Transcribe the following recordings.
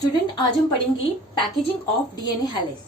Student, आज हम पढ़ेंगे packaging of DNA helix.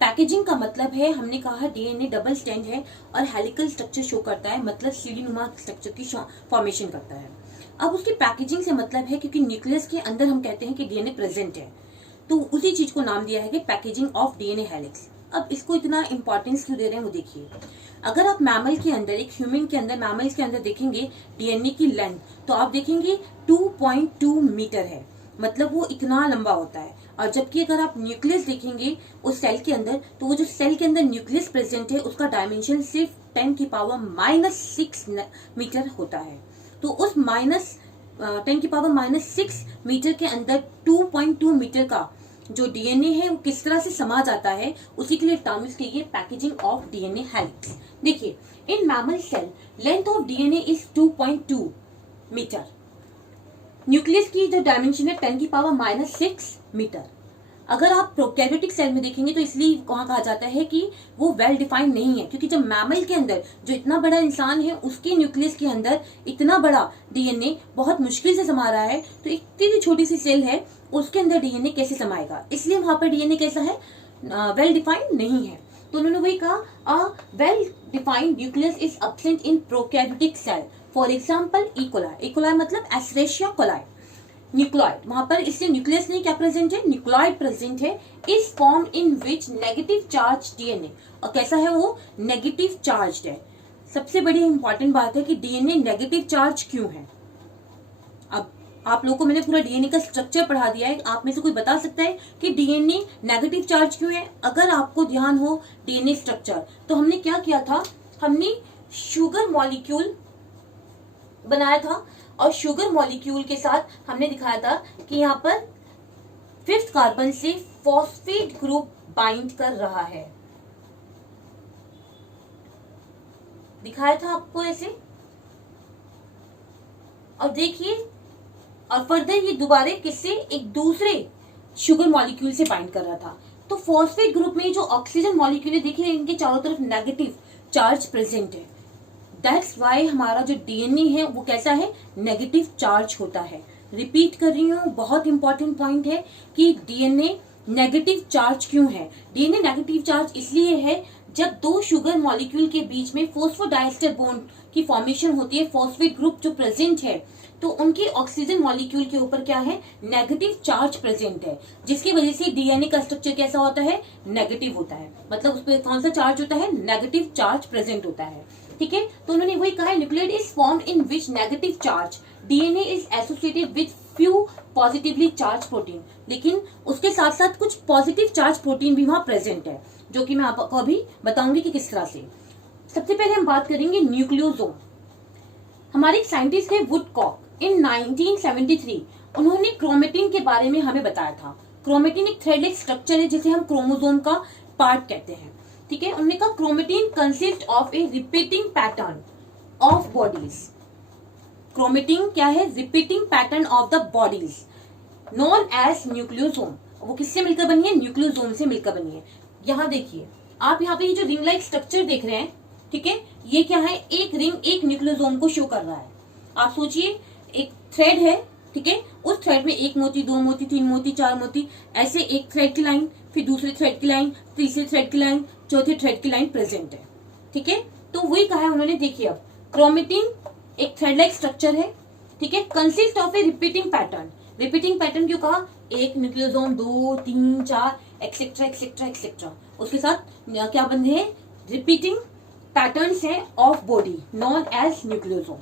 Packaging का मतलब है, हमने कहा डीएनए डबल स्टैंड है और हेलिकल स्ट्रक्चर शो करता है, मतलब सीढ़ी नुमा स्ट्रक्चर की फॉर्मेशन करता है। अब उसकी पैकेजिंग से मतलब है, क्योंकि न्यूक्लियस के अंदर हम कहते हैं कि डीएनए प्रेजेंट है, तो उसी चीज को नाम दिया है कि पैकेजिंग ऑफ डीएनए हेलिक्स। अब इसको इतना इंपॉर्टेंस क्यों दे रहे हैं वो देखिए। अगर आप मैमल के अंदर, एक ह्यूमन के अंदर, मैमल्स के अंदर देखेंगे डीएनए की लेंथ, तो आप देखेंगे 2.2 मीटर है, मतलब वो इतना लंबा होता है। और जबकि अगर आप न्यूक्लियस देखेंगे उस सेल के अंदर, तो वो जो सेल के अंदर न्यूक्लियस प्रेजेंट है उसका डायमेंशन सिर्फ 10⁻⁻6 मीटर होता है। तो उस -10⁻⁻6 मीटर के अंदर 2.2 मीटर का जो डीएनए है वो किस तरह से समा जाता है, उसी के लिए टर्म यूज कीजिए पैकेजिंग ऑफ डीएनए हेलिक्स। देखिए, in mammal cell length of DNA is 2.2 metre. Nucleus की जो डायमेंशन है 10⁻⁻6 मीटर। अगर आप प्रोकैरियोटिक सेल में देखेंगे तो इसलिए वहां कहा जाता है कि वो वेल डिफाइंड नहीं है, क्योंकि जब मैमल के अंदर जो इतना बड़ा इंसान है उसके न्यूक्लियस के अंदर इतना बड़ा डीएनए बहुत मुश्किल से समा रहा है, तो इतनी छोटी सी सेल है उसके अंदर डीएनए कैसे समाएगा, इसलिए वहां पर डीएनए कैसा है, वेल डिफाइंड नहीं है। तो उन्होंने वही कहा, a well defined nucleus is absent in prokaryotic cell, for example E coli. E coli मतलब एस्चेरिशिया कोलाई, न्यूक्लॉइड। वहां पर इससे न्यूक्लियस नहीं क्या प्रेजेंट है, न्यूक्लॉइड प्रेजेंट है। इस form in which negative charge DNA, और कैसा है वो, नेगेटिव चार्ज है। सबसे बड़ी इंपॉर्टेंट बात है कि डीएनए नेगेटिव चार्ज क्यों है। अब आप लोगों को मैंने पूरा डीएनए का स्ट्रक्चर पढ़ा दिया है, आप में से कोई बता सकता है कि डीएनए नेगेटिव चार्ज क्यों है। अगर आपको ध्यान हो डीएनए स्ट्रक्चर, तो हमने क्या किया था, हमने शुगर मॉलिक्यूल बनाया था और शुगर मॉलिक्यूल के साथ हमने दिखाया था कि यहाँ पर 5th कार्बन से फॉस्फेट ग्रुप बाइंड कर रहा है, दिखाया था आपको ऐसे। और देखिए, और फर्दर ये दोबारा किससे, एक दूसरे शुगर मॉलिक्यूल से बाइंड कर रहा था। तो फॉस्फेट ग्रुप में जो ऑक्सीजन मॉलिक्यूल है, देखिए इनके चारों तरफ नेगेटिव चार्ज प्रेजेंट है। दैट्स वाई हमारा जो डीएनए है वो कैसा है, नेगेटिव चार्ज होता है। रिपीट कर रही हूँ, बहुत इंपॉर्टेंट पॉइंट है कि डीएनए नेगेटिव चार्ज क्यों है। डीएनए नेगेटिव चार्ज इसलिए है, जब दो शुगर मॉलिक्यूल के बीच में फोस्फोडाइस्टर बॉन्ड की फॉर्मेशन होती है, फॉस्फेट ग्रुप जो प्रेजेंट है, तो उनके ऑक्सीजन मॉलिक्यूल के ऊपर क्या है, नेगेटिव चार्ज प्रेजेंट है, जिसकी वजह से डीएनए का स्ट्रक्चर कैसा होता है, नेगेटिव होता है। मतलब उस पर कौन सा चार्ज होता है, नेगेटिव चार्ज प्रेजेंट होता है। ठीक है, तो उन्होंने वही कहा है, nucleotide is formed in which negative charge DNA is associated with few positively charge protein. लेकिन उसके साथ साथ कुछ पॉजिटिव चार्ज प्रोटीन भी वहां प्रेजेंट है, जो कि मैं आपको अभी बताऊंगी कि किस तरह से। सबसे पहले हम बात करेंगे न्यूक्लियोसोम। हमारे एक साइंटिस्ट थे वुडकॉक, इन 1973 उन्होंने क्रोमेटिन के बारे में हमें बताया था। क्रोमेटिन एक थ्रेडलेस स्ट्रक्चर है जिसे हम क्रोमोसोम का पार्ट कहते हैं। ठीक है, उन्होंने कहा chromatin consist of a repeating pattern of bodies. Chromatin क्या है, repeating pattern of the bodies known as nucleosome. वो किससे मिलकर बनी है, न्यूक्लियोसोम से मिलकर बनी है। यहाँ देखिए, आप यहाँ पे ये जो रिंग लाइक स्ट्रक्चर देख रहे हैं, ठीक है, ये क्या है, एक रिंग एक न्यूक्लियोसोम को शो कर रहा है। आप सोचिए, एक थ्रेड है, ठीक है, उस थ्रेड में एक मोती, दो मोती, तीन मोती, चार मोती, ऐसे एक थ्रेड की लाइन, फिर दूसरे थ्रेड की लाइन, तीसरे थ्रेड की लाइन, चौथे थ्रेड की लाइन प्रेजेंट है। ठीक है, तो वही कहा है उन्होंने। देखिए, अब क्रोमेटिन एक थ्रेड लाइक स्ट्रक्चर है, ठीक है, consist of a repeating pattern. Repeating pattern क्यों कहा, एक न्यूक्लियोसोम, 2, 3, 4 एक्सेट्रा एक्सेट्रा एक्सेट्रा, उसके साथ क्या बंधे हैं, रिपीटिंग पैटर्न्स है of body known as nucleosome.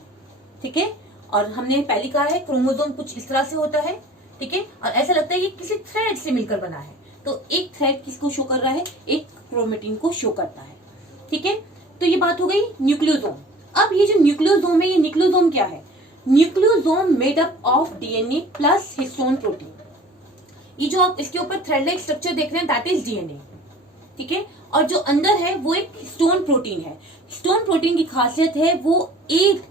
ठीक है, और हमने पहले कहा है क्रोमोसोम कुछ इस तरह से होता है, ठीक है, और ऐसा लगता है कि किसी थ्रेड से मिलकर बना है। तो एक थ्रेड किसको शो कर रहा है, एक क्रोमेटिन को शो करता है। ठीक है, तो ये बात हो गई न्यूक्लियोसोम। अब ये जो न्यूक्लियोसोम है, ये न्यूक्लियोसोम क्या है, nucleosome made up of DNA plus histone protein. ये जो आप इसके ऊपर थ्रेड लाइक स्ट्रक्चर देख रहे हैं, दैट इज डीएनए। ठीक है, और जो अंदर है वो एक हिस्टोन प्रोटीन है। हिस्टोन प्रोटीन की खासियत है वो 8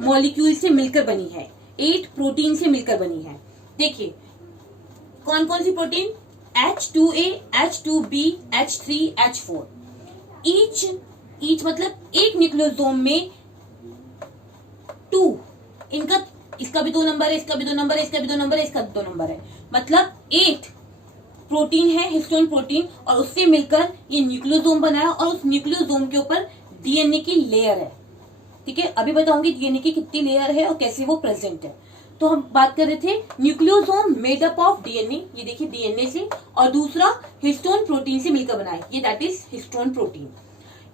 मॉलिक्यूल से मिलकर बनी है, 8 प्रोटीन से मिलकर बनी है। देखिए कौन कौन सी protein, H2A, H2B, H3, H4। Each मतलब एक न्यूक्लियोसोम में 2, इनका इसका भी 2 नंबर है, इसका भी 2 नंबर है, इसका भी 2 नंबर है, इसका भी 2 नंबर है, मतलब 8 प्रोटीन है, हिस्टोन प्रोटीन, और उससे मिलकर ये न्यूक्लियोसोम बनाया और उस न्यूक्लियोसोम के ऊपर डीएनए की लेयर है। ठीक है, अभी बताऊंगी डीएनए की कितनी लेयर है और कैसे वो प्रेजेंट है। तो हम बात कर रहे थे nucleosome made up of DNA, ये देखिए डीएनए से, और दूसरा हिस्टोन प्रोटीन से मिलकर बना है, ये that is histone protein.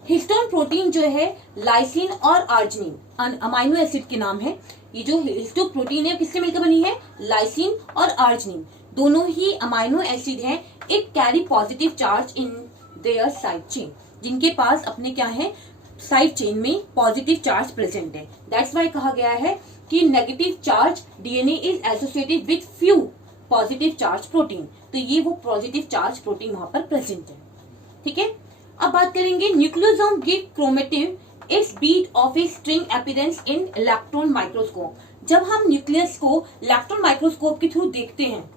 Histone protein जो है लाइसिन और आर्जिनिन अमाइनो एसिड के नाम है। ये जो हिस्टोन प्रोटीन है किससे मिलकर बनी है, लाइसिन और आर्जिनिन, दोनों ही अमाइनो एसिड हैं। It carry positive charge in their side chain, जिनके पास अपने क्या है, साइड चेन में पॉजिटिव चार्ज प्रेजेंट है। दैट्स वाई कहा गया है कि negative charge DNA is associated with few positive charge protein, तो ये वो पॉजिटिव चार्ज प्रोटीन वहां पर प्रेजेंट है। ठीक है, अब बात करेंगे nucleosome give chromatin its bead of a string appearance in electron microscope. जब हम न्यूक्लियस को इलेक्ट्रॉन माइक्रोस्कोप के थ्रू देखते हैं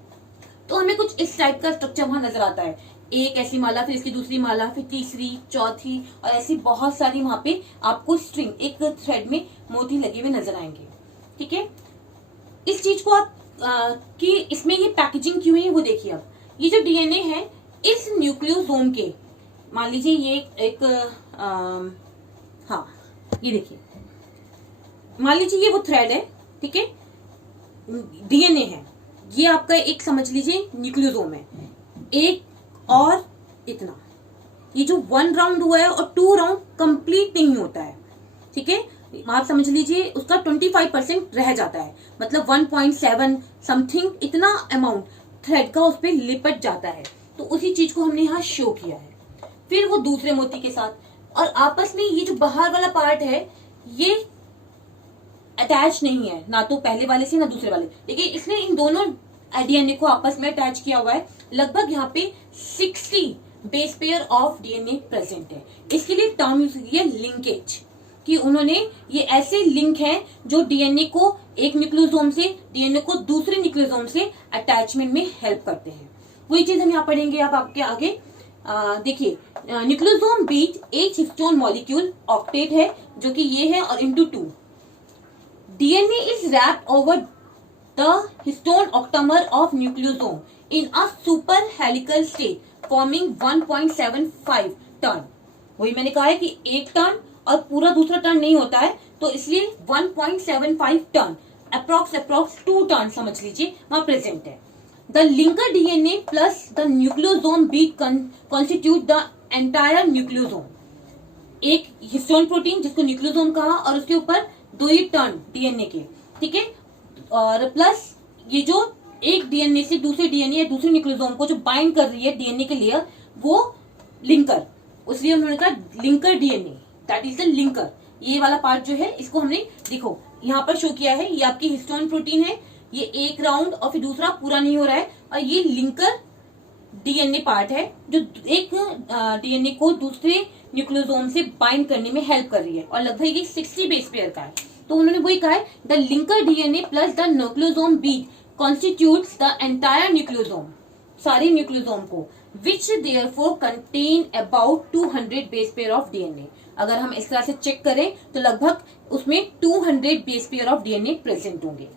तो हमें कुछ इस टाइप का स्ट्रक्चर वहां नजर आता है, एक ऐसी माला, फिर इसकी दूसरी माला, फिर तीसरी, चौथी, और ऐसी बहुत सारी वहां पे आपको स्ट्रिंग, एक थ्रेड में मोती लगे हुए नजर आएंगे। ठीक है, इस चीज को आप कि इसमें ये पैकेजिंग क्यों है वो देखिए। अब ये जो डीएनए है इस न्यूक्लियोसोम के, मान लीजिए ये एक हाँ ये देखिए, मान लीजिए ये वो थ्रेड है, ठीक है, डीएनए है, ये आपका एक समझ लीजिए न्यूक्लियोसोम है, एक और इतना, ये जो 1 राउंड हुआ है और 2 राउंड कंप्लीट नहीं होता है। ठीक है, आप समझ लीजिए उसका 25% रह जाता है, मतलब 1.7 समथिंग इतना अमाउंट थ्रेड का उस पर लिपट जाता है। तो उसी चीज को हमने यहाँ शो किया है। फिर वो दूसरे मोती के साथ, और आपस में ये जो बाहर वाला पार्ट है ये अटैच नहीं है, ना तो पहले वाले से ना दूसरे वाले, देखिए इसने इन दोनों डीएनए को आपस में अटैच किया हुआ है। लगभग यहाँ पे 60 base pair of DNA present है। इसके लिए टर्म यूज की है लिंकेज, कि उन्होंने ये ऐसे लिंक हैं जो डीएनए को एक न्यूक्लियोसोम से डीएनए को दूसरे न्यूक्लियोसोम से अटैचमेंट में हेल्प करते हैं। वही चीज हम यहाँ पढ़ेंगे आप आपके आगे। देखिए nucleosome bead H histone molecule, octet है जो कि ये है, और into 2 DNA is wrapped over the histone octamer of nucleosome in a super helical state forming 1.75 turn. वही मैंने कहा है कि 1 टर्न और पूरा दूसरा टर्न नहीं होता है, तो इसलिए 1.75 टर्न, अप्रॉक्स 2 टर्न समझ लीजिए वहां प्रेजेंट है। The linker DNA plus the nucleosome bead constitute the entire nucleosome. एक हिस्टोन प्रोटीन जिसको न्यूक्लियोसोम कहा, और उसके ऊपर 2 ही टर्न डीएनए के, ठीक है, और प्लस ये जो एक डीएनए से दूसरे डीएनए या दूसरे न्यूक्लियोसोम को जो बाइंड कर रही है डीएनए के लेयर, वो लिंकर, उसलिए उन्होंने कहा linker DNA, that is the linker. ये वाला पार्ट जो है इसको हमने देखो यहाँ पर शो किया है, ये आपकी हिस्टोन प्रोटीन है, ये एक राउंड और फिर दूसरा पूरा नहीं हो रहा है, और ये लिंकर डीएनए पार्ट है जो एक डीएनए को दूसरे न्यूक्लियोसोम से बाइंड करने में हेल्प कर रही है, और लगभग ये 60 बेस पेयर का है। तो उन्होंने वही कहा है, the linker DNA plus the nucleosome bead constitutes the entire nucleosome, सारे न्यूक्लियोसोम को, which therefore contain about 200 base pair of DNA. अगर हम इस तरह से चेक करें तो लगभग उसमें 200 base pair of DNA present होंगे।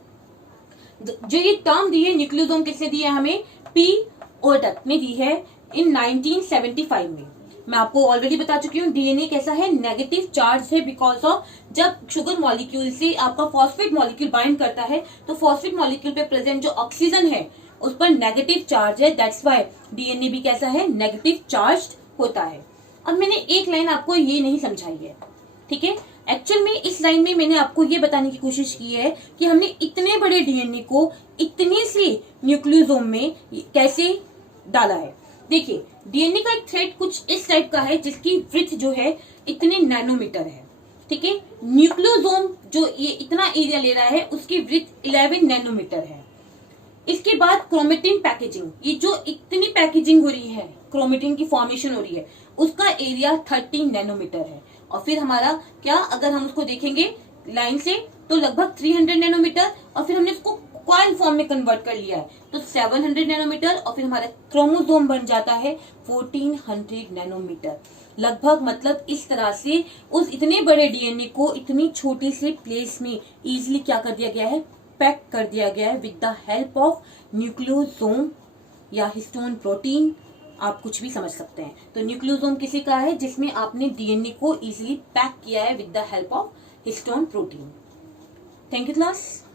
जो ये टर्म दी है न्यूक्लियोसोम किसने दी है हमें, पी ओटक ने दी है इन 1975 में। मैं आपको ऑलरेडी बता चुकी हूँ डीएनए कैसा है, नेगेटिव चार्ज है, बिकॉज ऑफ जब शुगर मॉलिक्यूल से आपका फॉस्फेट मॉलिक्यूल बाइंड करता है तो फॉस्फेट मॉलिक्यूल पे प्रेजेंट जो ऑक्सीजन है उस पर नेगेटिव चार्ज है, दैट्स व्हाई डीएनए भी कैसा है, नेगेटिव चार्ज होता है। अब मैंने एक लाइन आपको ये नहीं समझाई है, ठीक है, एक्चुअल में इस लाइन में मैंने आपको ये बताने की कोशिश की है कि हमने इतने बड़े डीएनए को इतने से न्यूक्लियोसोम में कैसे डाला है। देखिए डीएनए का एक थ्रेड कुछ इस टाइप का है जिसकी विड्थ जो है इतने नैनोमीटर है, ठीक है, न्यूक्लियोसोम जो ये इतना एरिया ले रहा है उसकी विड्थ 11 नैनोमीटर है। इसके बाद क्रोमेटिन पैकेजिंग, ये जो इतनी पैकेजिंग हो रही है, क्रोमेटिन की फॉर्मेशन हो रही है, उसका एरिया 30 नैनोमीटर है। और फिर हमारा क्या, अगर हम उसको देखेंगे लाइन से तो लगभग 300 नैनोमीटर, और फिर हमने इसको कॉइल फॉर्म में कन्वर्ट कर लिया है तो 700 नैनोमीटर, और फिर हमारा क्रोमोसोम बन जाता है 1400 नैनोमीटर लगभग। मतलब इस तरह से उस इतने बड़े डीएनए को इतनी छोटी से प्लेस में इजीली क्या कर दिया गया है, पैक कर दिया गया है with the help of nucleosome या हिस्टोन प्रोटीन, आप कुछ भी समझ सकते हैं। तो न्यूक्लियोसोम किसी का है जिसमें आपने डीएनए को इजीली पैक किया है with the help of histone protein. Thank you class.